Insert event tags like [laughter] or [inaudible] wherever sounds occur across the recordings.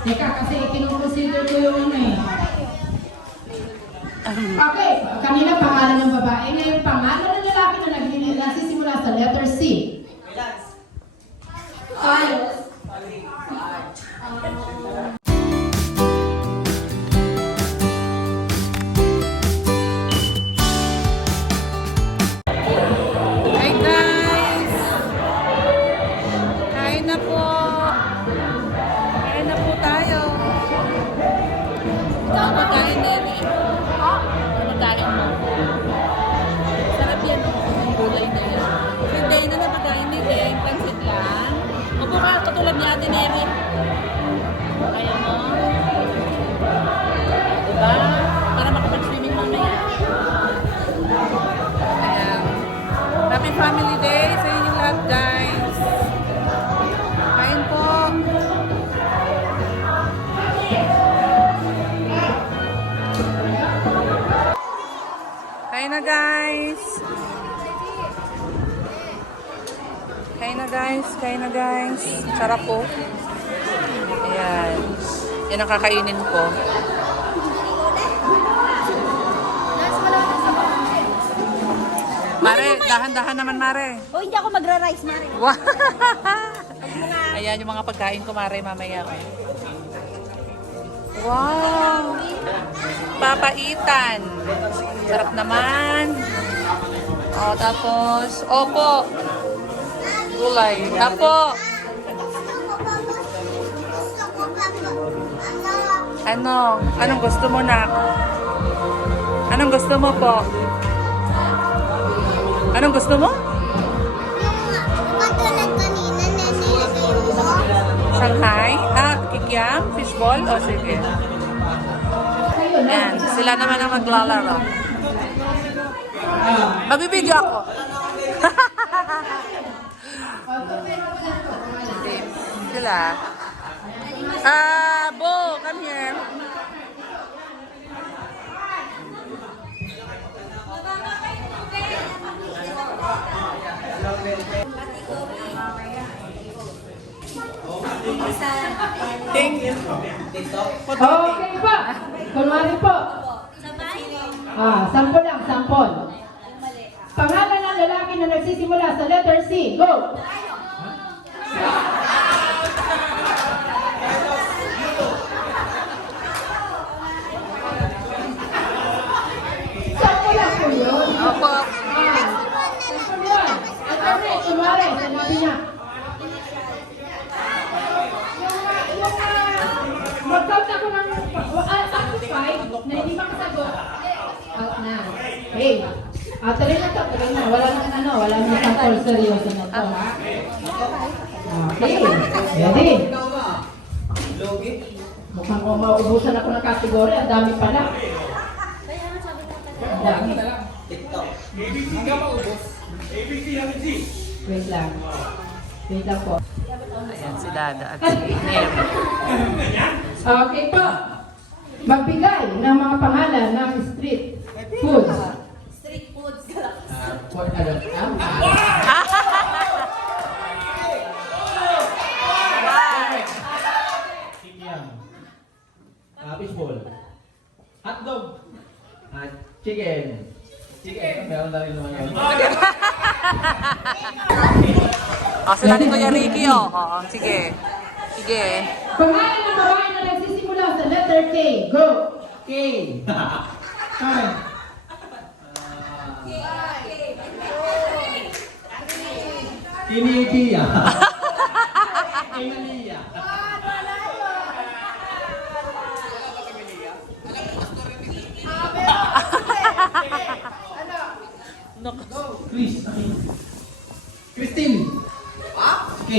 Teka, kasi kinukonsider ko yung ano eh. Okay, kanina pangalan ng babae. Ngayon, pangalan ng lalaki na nagsisimula sa letter C. Family Day sa inyong lahat, guys. Kain po. Kain na, guys. Kain na, guys. Kain na, guys. Sarap po. Ayan. Yan ang kakainin ko. Mare, dahan-dahan naman, Mare. O, hindi ako magra-rice, Mari. Wow! Ayan yung mga pagkain ko, Mare, mamaya. Wow! Papaitan. Sarap naman. O, tapos, opo. Gulay. Apo. Ano? Anong gusto mo na? Anong gusto mo po? Anong gusto mo? Katulad kanina na nilagay mo. Shanghai? Ah, kikiam? Fishball? O sige. Ayun, Yan, sila naman ang maglalaro. Magbibideo ako. [laughs] sila. Ah, Bo, come here. Thank you. Okay pa. Kunwari po. Ah, sampo lang, sampol. Pangalan ng lalaki na nagsisimula sa letter C. Go! Sampo lang po yun. Opo. Ah, sampo yun. At kasi, kunwari, sinabi niya, yung, ah, mag-count ako ng uh, up to five na hindi makasagot, out na. Okay. Ah, tuloy na to, tuloy na. Wala nang ano, wala nang sample seryoso na to, ha? Okay. Ready? Mukhang kung maubusan ako ng kategory, ang dami pala. Ang dami. Wait lang. Wait lang po. Ayan si Dada at si [laughs] Nero. Okay po. Magbigay ng mga pangalan ng street foods. For ano? Kikiam. Ah, fishball. Hotdog. Ah, chicken. Chicken. Meron na rin naman yun. O, sila ni Kuya Ricky, o. Oo, sige. Sige. Pangalan ng babae na nagsisimula sa letter K. Go! K. [laughs] Karen. Kinikiya. [laughs] Kinikiya. Chris. Christine. K.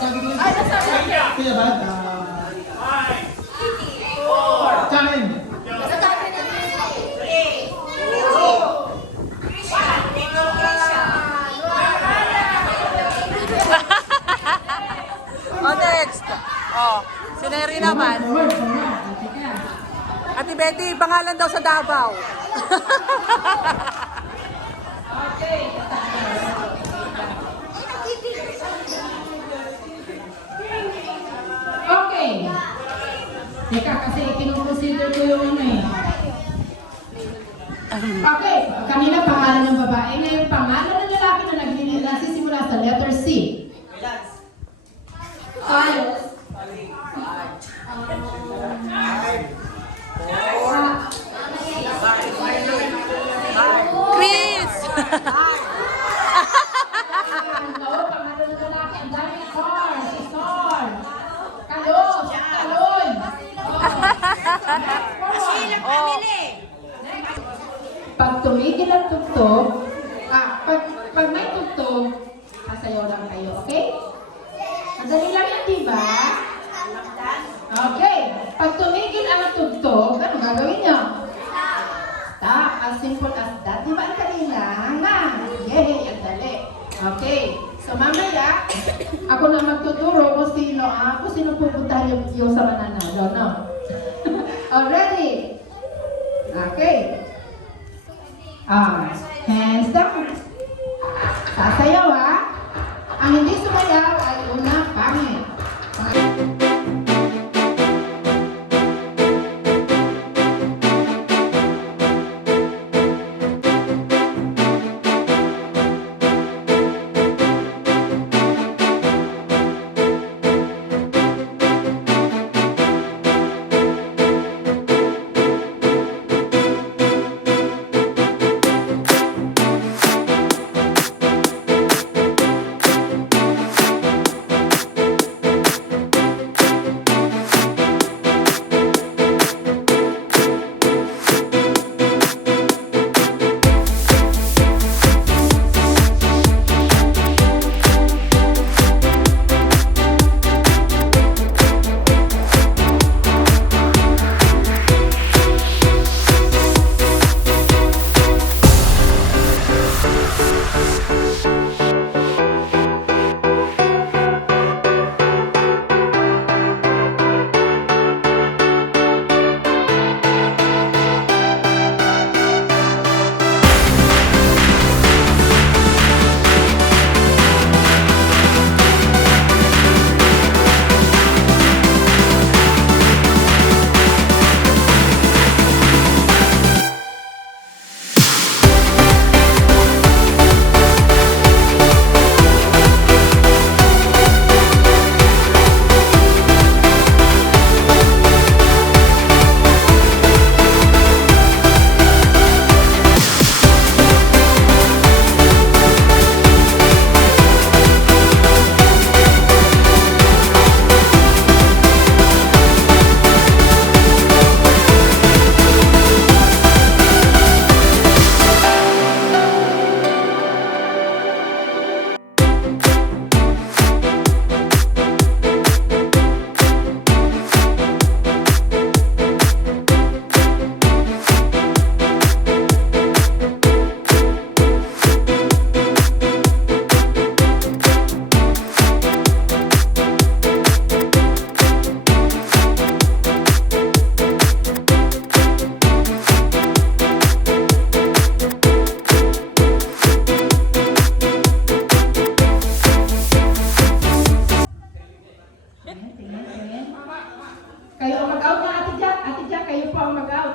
Sabi ko Kaya ba? Ah, Karen. O, next. O, Neri naman. Ate Betty, pangalan daw sa Davao. Okay. Teka, kasi kinukonsider ko yung ano eh. Okay, kanina pangalan ng babae. Ngayon, pangalan ng lalaki na nagsisimula sa letter C. Carlos. Chris! Oo, pangalan ng lalaki. Ang dami Cor, si Cor. Kalon, Kalon. Oo. Pag tumigil ang tugtog, ah, pag, pag may tugtog, sasayaw lang kayo, okay? Madali lang yan, di ba? Okay. Pag tumigil ang tugtog, ano gagawin niyo? Stop. As simple as that. Di ba ang dali lang? Na. Yay, ang dali. Okay. So mamaya, ako na magtuturo kung sino, ah, kung sino pupuntahan yung, yung sa mananalo, no? Okay. Ah, hands down. Sasayaw ah. Ang hindi sumayaw ay una pangit. Kayo mag-out na Ate Jack. Ate Jack, kayo po ang mag-out.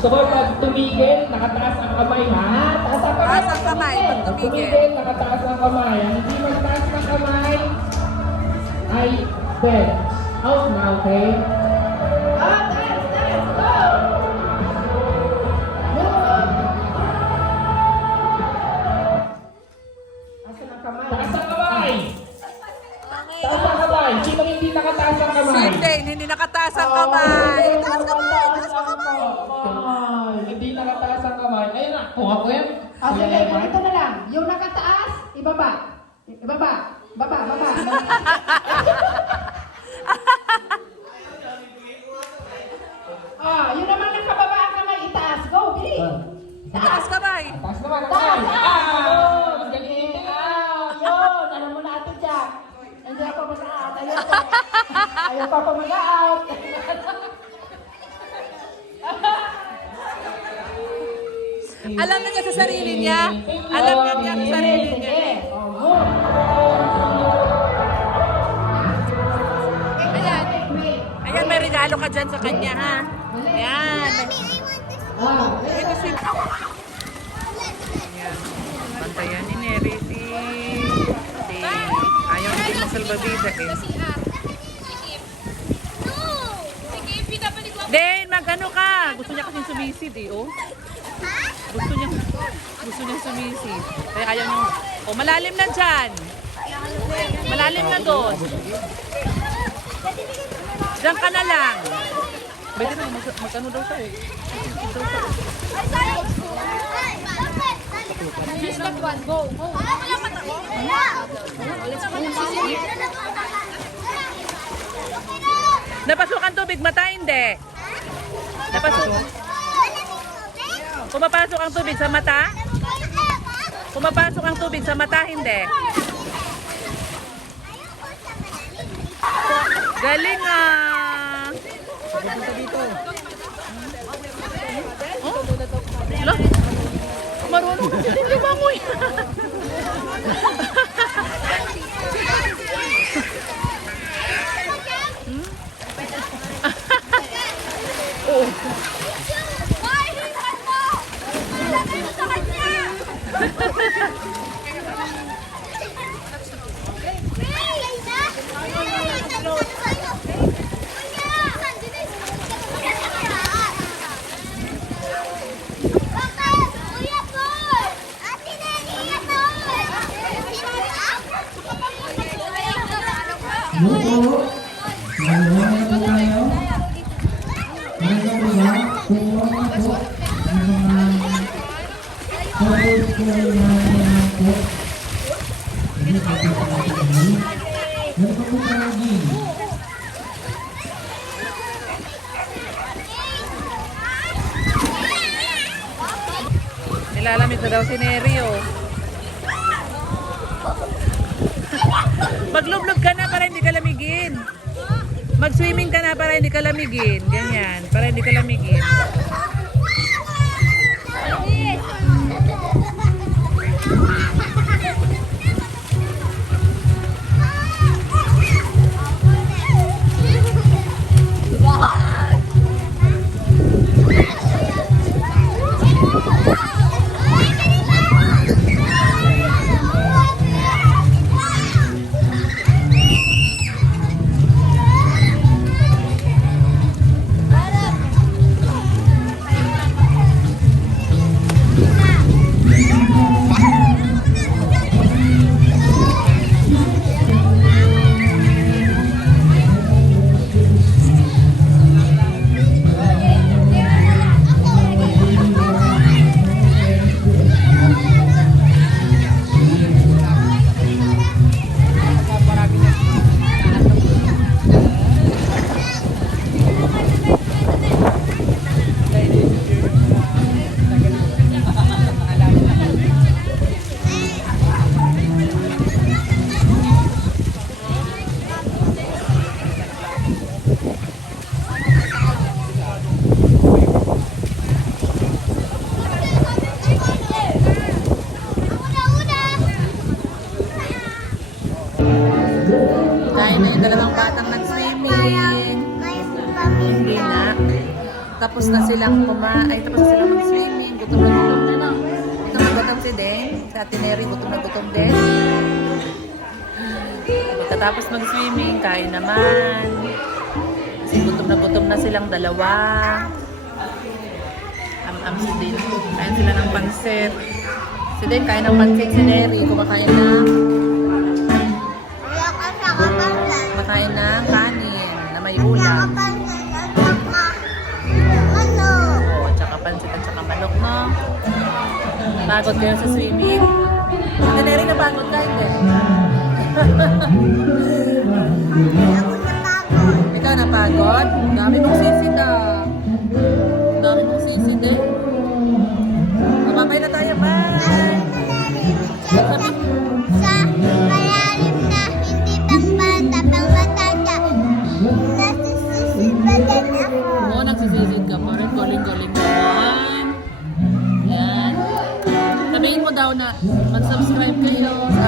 Gusto ko pag tumigil, nakataas ang kamay ha. Taas ang kamay. Taas ang kamay pag tumigil. tumigil, nakataas ang kamay. Ang hindi magtaas ng kamay ay dead. Out na, okay? Nakataas ang kamay. Ayun na, kuha ko yan. Ah, sige, ganito na lang. Yung nakataas, ibaba. Ibaba. Baba, baba. [laughs] ah, yun naman nakababa ang kamay, itaas. Go, bili. Taas kamay. Taas naman ang Taas, kamay. taas. Ah, magaling. Ah, yun. Mo natin dyan? Hindi ako mag-out. Ayoko. [laughs] Ayoko ako mag-out. [laughs] Alam na niya sa sarili niya. Alam na niya sa sarili niya. Ayan. Ayan, may regalo ka dyan sa kanya, ha? Ayan. Ito si... Ayan. Bantayan ni Neri si... Si... Ayaw hindi mo salbabida eh. Den, magano ka? Gusto niya kasing sumisid eh, oh. Gusto niya, gusto niya sumisid. Kaya ayaw niya, oh, malalim na dyan. Malalim na doon. Diyan ka na lang. Pwede na, mag, magano daw siya eh. Siya. Napasok ang tubig, mata hindi. Napasok. Pumapasok ang tubig sa mata? Pumapasok ang tubig sa mata, hindi. Galing ah. Oh? Lo? Marunong kasi din lumangoy. [laughs] Luto. Dalawa na po tayo. Meron po ba? Kukuha na po. Ang mga couples ko na mga po. Ano pa po sa ating kami? Meron pa po tayo din. Nilalamig na daw si Neri, oh. Maglublob ka na para hindi ka lamigin. Mag-swimming ka na para hindi ka lamigin. Ganyan, para hindi ka lamigin. mag-swimming. Hindi na. Tapos na silang kumain. Tapos na silang mag-swimming. Gutom na gutom na na. Gutom na gutom si Deng. Sa atineri, gutom na gutom din. Pagkatapos mag-swimming, kain naman. Kasi gutom na gutom na silang dalawa. Am-am si Deng. Kain sila ng pansit. Si Deng kain ng pancake si Neri. Kumakain na. Kumakain ng kanin na may ulam. Oo, at saka pansit at saka? Pagod kayo sa swimming? Hindi na rin napagod ka, hindi. [laughs] Ikaw napagod? Dami mong sisid, ah. na mag-subscribe kayo.